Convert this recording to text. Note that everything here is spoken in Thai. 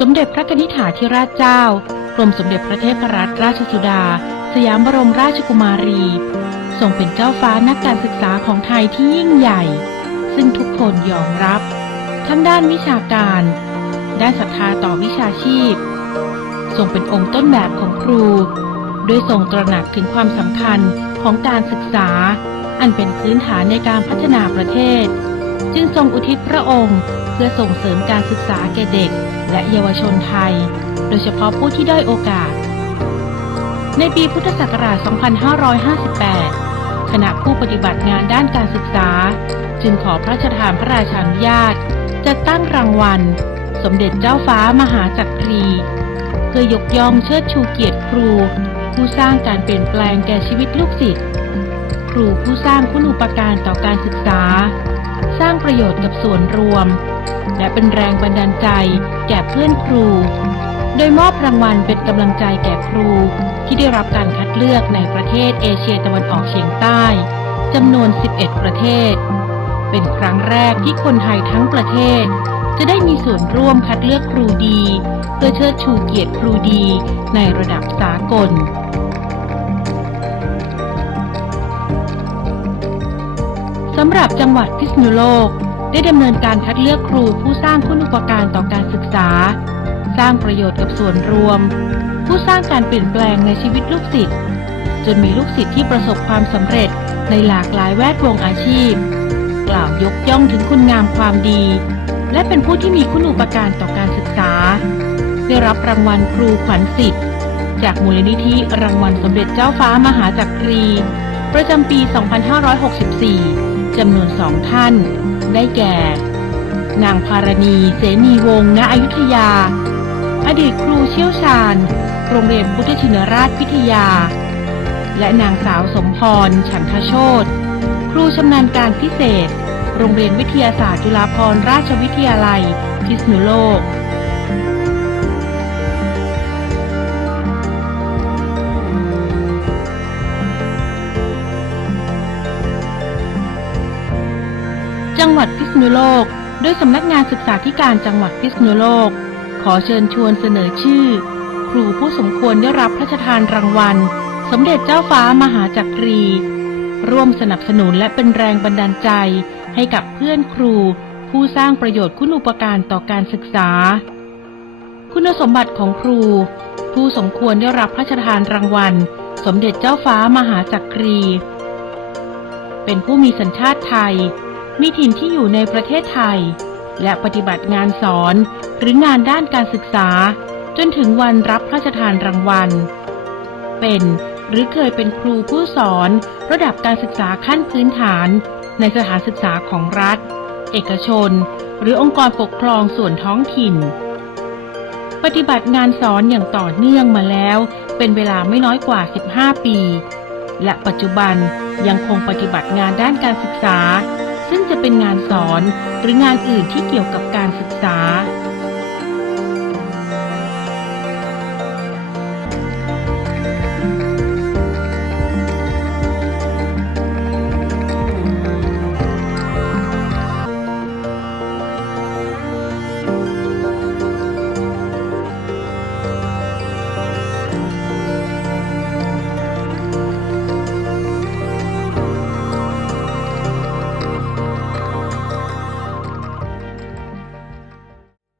สมเด็จพระนิธิถาธิราชเจ้ากรมสมเด็จพระเทพรัตนราชสุดา สยามบรมราชกุมารีทรงเป็นเจ้าฟ้านักการศึกษาของไทยที่ยิ่งใหญ่ ซึ่งทุกคนยอมรับ ทั้งด้านวิชาการ ด้านศรัทธาต่อวิชาชีพ ทรงเป็นองค์ต้นแบบของครูโดยทรงตระหนักถึงความสำคัญของการศึกษา อันเป็นพื้นฐานในการพัฒนาประเทศ จึงทรงอุทิศพระองค์ เพื่อส่งเสริมการศึกษาแก่เด็ก และเยาวชนไทย โดยเฉพาะผู้ที่ด้อยโอกาส ในปีพุทธศักราช 2558 คณะผู้ปฏิบัติงานด้านการศึกษา จึงขอพระราชทานพระราชานุญาตจัดตั้งรางวัล สมเด็จเจ้าฟ้ามหาจักรี เพื่อยกย่องเชิดชูเกียรติครู ผู้สร้างการเปลี่ยนแปลงแก่ชีวิตลูกศิษย์ครูผู้สร้างคุณูปการต่อการศึกษา สร้างประโยชน์กับส่วนรวม และเป็นแรงบันดาลใจแก่เพื่อนครู โดยมอบรางวัลเป็นกำลังใจแก่ครู ที่ได้รับการคัดเลือกในประเทศเอเชียตะวันออกเฉียงใต้จำนวน 11 ประเทศ เป็นครั้งแรกที่คนไทยทั้งประเทศ จะได้มีส่วนร่วมคัดเลือกครูดี เพื่อเชิดชูเกียรติครูดีในระดับสากล สำหรับจังหวัดพิษณุโลก ได้ดำเนินการคัดเลือกครูผู้สร้างคุณูปการต่อการศึกษา สร้างประโยชน์กับส่วนรวม ผู้สร้างการเปลี่ยนแปลงในชีวิตลูกศิษย์จนมีลูกศิษย์ที่ประสบความสำเร็จในหลากหลายแวดวงอาชีพ กล่าวยกย่องถึงคุณงามความดี และเป็นผู้ที่มีคุณูปการต่อการศึกษา ได้รับรางวัลครูขวัญสิทธิ์จากมูลนิธิรางวัลสมเด็จเจ้าฟ้ามหาจักรี ประจำปี 2564 จำนวนสองท่าน ได้แก่ นางพารณีเสนีวงศ์ณอยุธยา อดีตครูเชี่ยวชาญ โรงเรียนพุทธชินราชพิทยา และนางสาวสมพร ฉันทโชตครูชำนาญการพิเศษ โรงเรียนวิทยาศาสตร์จุฬาภรณราชวิทยาลัย พิษณุโลก จังหวัดพิษณุโลก โดยสำนักงานศึกษาธิการจังหวัดพิษณุโลก ขอเชิญชวนเสนอชื่อ ครูผู้สมควรได้รับพระราชทานรางวัล สมเด็จเจ้าฟ้ามหาจักรี ร่วมสนับสนุนและเป็นแรงบันดาลใจให้กับเพื่อนครู ผู้สร้างประโยชน์คุณูปการต่อการศึกษา คุณสมบัติของครู ผู้สมควรได้รับพระราชทานรางวัล สมเด็จเจ้าฟ้ามหาจักรี เป็นผู้มีสัญชาติไทย มีถิ่นที่อยู่ในประเทศไทย และปฏิบัติงานสอนหรืองานด้านการศึกษา จนถึงวันรับพระราชทานรางวัล เป็นหรือเคยเป็นครูผู้สอนระดับการศึกษาขั้นพื้นฐาน ในสถานศึกษาของรัฐ เอกชน หรือองค์กรปกครองส่วนท้องถิ่น ปฏิบัติงานสอนอย่างต่อเนื่องมาแล้ว เป็นเวลาไม่น้อยกว่า 15 ปี และปัจจุบันยังคงปฏิบัติงานด้านการศึกษา จะเป็นงานสอนหรืองานอื่นที่เกี่ยวกับการศึกษา